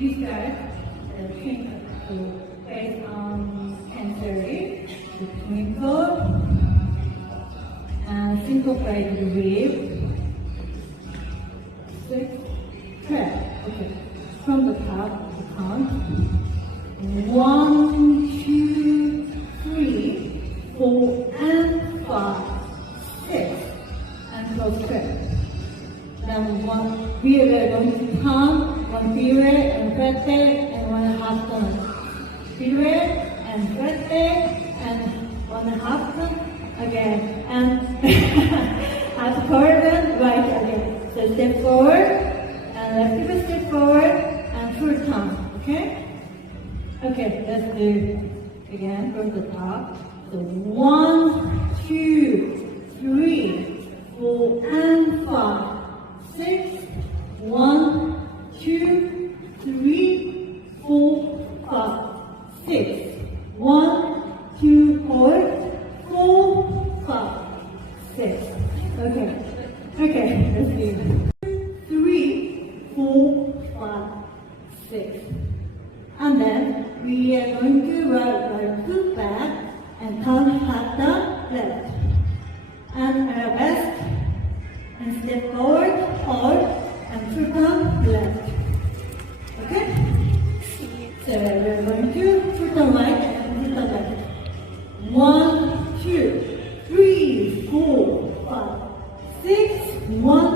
we start based on 10:30, the twinkle, and syncopated wave, 6, 12. Okay, from the top, the count. 1, 2, 3, 4, and 5, 6, and close 12. Then we are going to count one period and birthday and 1.5 turn. Period and birthday and 1.5 turn again. And half forward, right again. So step forward and left pivot, step forward and full turn. Okay? Okay, let's do again from the top. So 1, 2, 3, 4, and 5, 6, 1, 2, 3, 4, 5, 6, 1, 2, hold, 4, 5, 6. Okay, okay, let's do 3, 4, 5, 6. And then we are going to roll our foot back and turn half the left. And arabesque and step forward, hold, and foot down left. Okay? So we're going to foot on right and foot on left. 1, 2, 3, 4, 5, 6, 1,